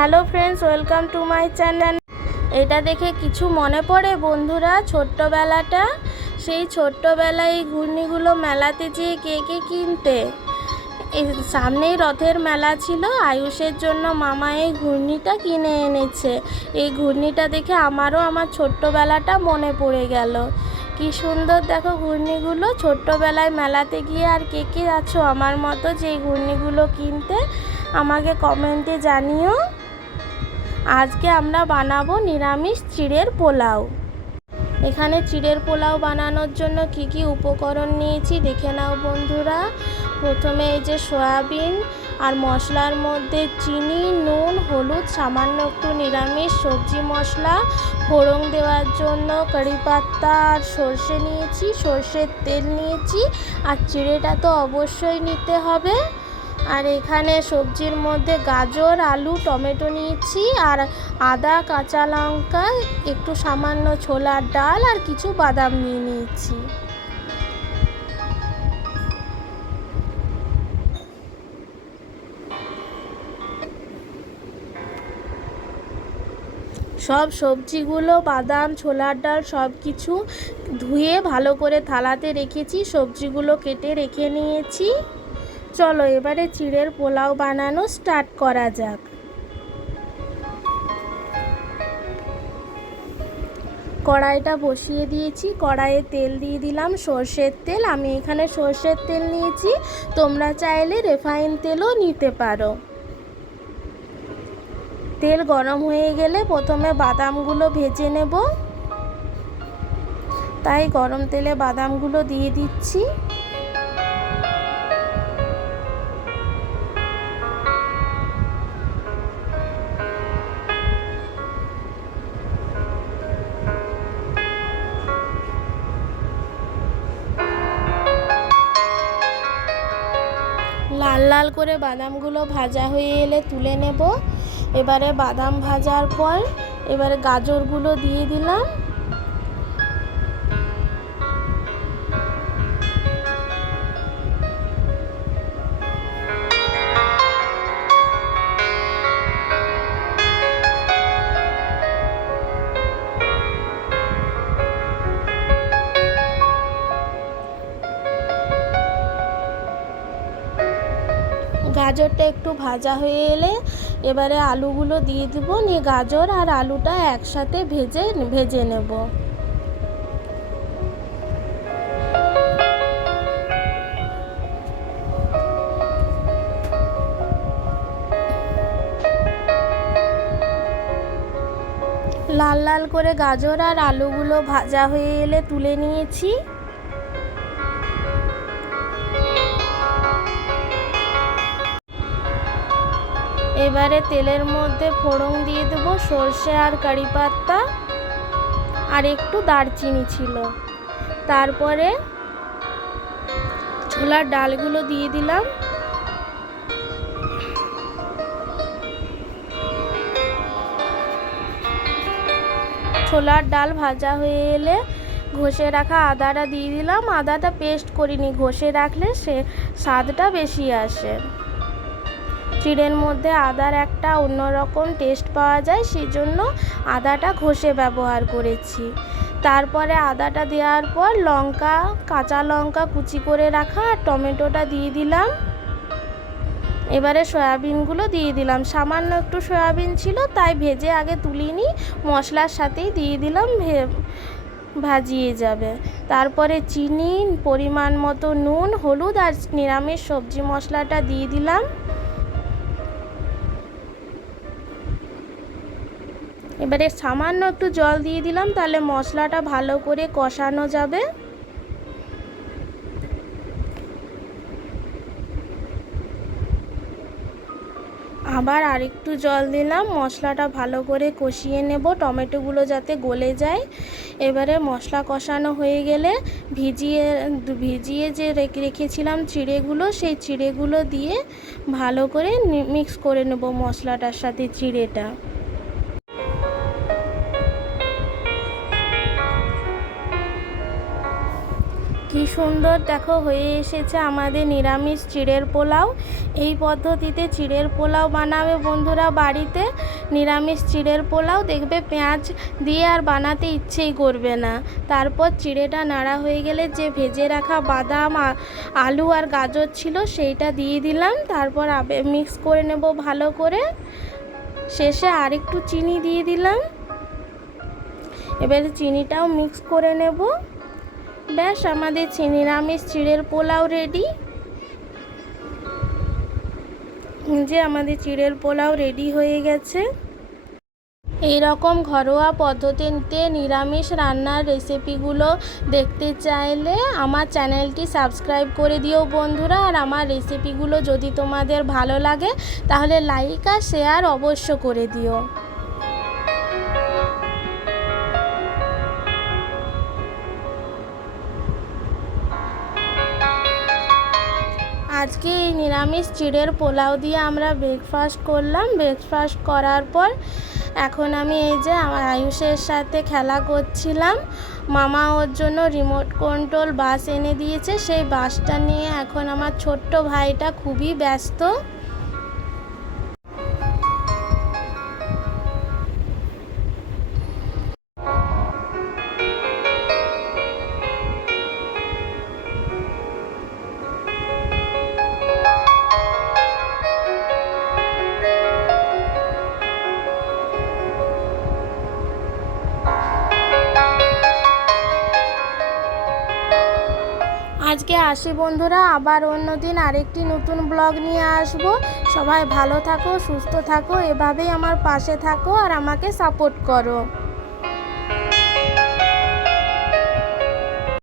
Hello friends, welcome to my channel. এটা দেখে কিছু মনে পড়ে বন্ধুরা? ছোট্টবেলাটা, সেই ছোট্টবেলায় এই ঘূর্ণিগুলো মেলাতে যেয়ে কে কে কিনতে। এই সামনেই রথের মেলা ছিল, আয়ুষের জন্য মামা এই ঘূর্ণিটা কিনে এনেছে। এই ঘূর্ণিটা দেখে আমারও আমার ছোট্টবেলাটা মনে পড়ে গেল। কি সুন্দর দেখো ঘূর্ণিগুলো। ছোট্টবেলায় মেলাতে গিয়ে আর কে কে আছো আমার মতো যে এই ঘূর্ণিগুলো কিনতে, আমাকে কমেন্টে জানিও। আজকে আমরা বানাবো নিরামিষ চিড়ের পোলাও। এখানে চিড়ের পোলাও বানানোর জন্য কি কি উপকরণ নিয়েছি দেখে নাও বন্ধুরা। প্রথমে এই যে সয়াবিন আর মশলার মধ্যে চিনি, নুন, হলুদ, সামান্য একটু নিরামিষ সবজি মশলা, ফোড়ন দেওয়ার জন্য কারি পাতা আর সর্ষে নিয়েছি, সর্ষের তেল নিয়েছি, আর চিড়েটা তো অবশ্যই নিতে হবে। আর এখানে সবজির মধ্যে গাজর, আলু, টমেটো নিয়েছি, আর আদা, কাঁচা লঙ্কা, একটু সামান্য ছোলার ডাল আর কিছু বাদাম নিয়ে নিয়েছি। সব সবজিগুলো, বাদাম, ছোলার ডাল সব কিছু ধুয়ে ভালো করে থালাতে রেখেছি, সবজিগুলো কেটে রেখে নিয়েছি। চলো এবারে চিড়ের পোলাও বানানো স্টার্ট করা যাক। কড়াইটা বসিয়ে দিয়েছি, কড়াইয়ে তেল দিয়ে দিলাম সর্ষের তেল। আমি এখানে সর্ষের তেল নিয়েছি, তোমরা চাইলে রিফাইন তেলও নিতে পারো। তেল গরম হয়ে গেলে প্রথমে বাদামগুলো ভেজে নেব, তাই গরম তেলে বাদামগুলো দিয়ে দিচ্ছি। লাল লাল করে বাদামগুলো ভাজা হয়ে এলে তুলে নেব। এবারে বাদাম ভাজার পর এবারে গাজরগুলো দিয়ে দিলাম। গাজরটা একটু ভাজা হয়ে এলে এবারে আলুগুলো দিয়ে দেবো, নিয়ে গাজর আর আলুটা একসাথে ভেজে নেব। লাল লাল করে গাজর আর আলুগুলো ভাজা হয়ে এলে তুলে নিয়েছি। এবারে তেলের মধ্যে ফোড়ন দিয়ে দেবো সর্ষে আর কারি পাতা, আর একটু দারচিনি ছিল। তারপরে ছোলার ডালগুলো দিয়ে দিলাম। ছোলার ডাল ভাজা হয়ে এলে ঘষে রাখা আদাটা দিয়ে দিলাম। আদাটা পেস্ট করিনি, ঘষে রাখলে সে স্বাদটা বেশি আসে। চিড়ের মধ্যে আদার একটা অন্যরকম টেস্ট পাওয়া যায়, সেই জন্য আদাটা ঘষে ব্যবহার করেছি। তারপরে আদাটা দেওয়ার পর লঙ্কা, কাঁচা লঙ্কা কুচি করে রাখা আর টমেটোটা দিয়ে দিলাম। এবারে সয়াবিনগুলো দিয়ে দিলাম। সামান্য একটু সয়াবিন ছিল, তাই ভেজে আগে তুলিনি, মশলার সাথেই দিয়ে দিলাম, ভাজিয়ে যাবে। তারপরে চিনি, পরিমাণ মতো নুন, হলুদ আর নিরামিষ সবজি মশলাটা দিয়ে দিলাম। এবারে সামান্য একটু জল দিয়ে দিলাম, তাহলে মশলাটা ভালো করে কষানো যাবে। আবার আরেকটু জল দিলাম, মশলাটা ভালো করে কষিয়ে নেব, টমেটোগুলো যাতে গলে যায়। এবারে মশলা কষানো হয়ে গেলে ভিজিয়ে যে রেখেছিলাম চিড়েগুলো, সেই চিড়েগুলো দিয়ে ভালো করে মিক্স করে নেব মশলাটার সাথে চিড়েটা। কি সুন্দর দেখো হয়ে এসেছে আমাদের নিরামিষ চিড়ের পোলাও। এই পদ্ধতিতে চিড়ের পোলাও বানাবে বন্ধুরা বাড়িতে। নিরামিষ চিড়ের পোলাও দেখবে পেঁয়াজ দিয়ে আর বানাতে ইচ্ছেই করবে না। তারপর চিড়েটা নাড়া হয়ে গেলে যে ভেজে রাখা বাদাম আলু আর গাজর ছিল সেইটা দিয়ে দিলাম। তারপর মিক্স করে নেব ভালো করে। শেষে আরেকটু চিনি দিয়ে দিলাম। এবারে চিনিটাও মিক্স করে নেব। ব্যাস আমাদের নিরামিষ চিড়ের পোলাও রেডি। যে আমাদের চিড়ের পোলাও রেডি হয়ে গেছে। এই রকম ঘরোয়া পদ্ধতিতে নিরামিষ রান্নার রেসিপিগুলো দেখতে চাইলে আমার চ্যানেলটি সাবস্ক্রাইব করে দিও বন্ধুরা। আর আমার রেসিপিগুলো যদি তোমাদের ভালো লাগে তাহলে লাইক আর শেয়ার অবশ্য করে দিও। আজকে এই নিরামিষ চিড়ের পোলাও দিয়ে আমরা ব্রেকফাস্ট করলাম। ব্রেকফাস্ট করার পর এখন আমি এই যে আমার আয়ুষের সাথে খেলা করছিলাম। মামা ওর জন্য রিমোট কন্ট্রোল বাস এনে দিয়েছে। সেই বাসটা নিয়ে এখন আমার ছোট্ট ভাইটা খুবই ব্যস্ত। আজকে আসি বন্ধুরা, আবার অন্যদিন আরেকটি নতুন ব্লগ নিয়ে আসব। সবাই ভালো থাকো, সুস্থ থাকো, এভাবেই আমার পাশে থাকো আর আমাকে সাপোর্ট করো।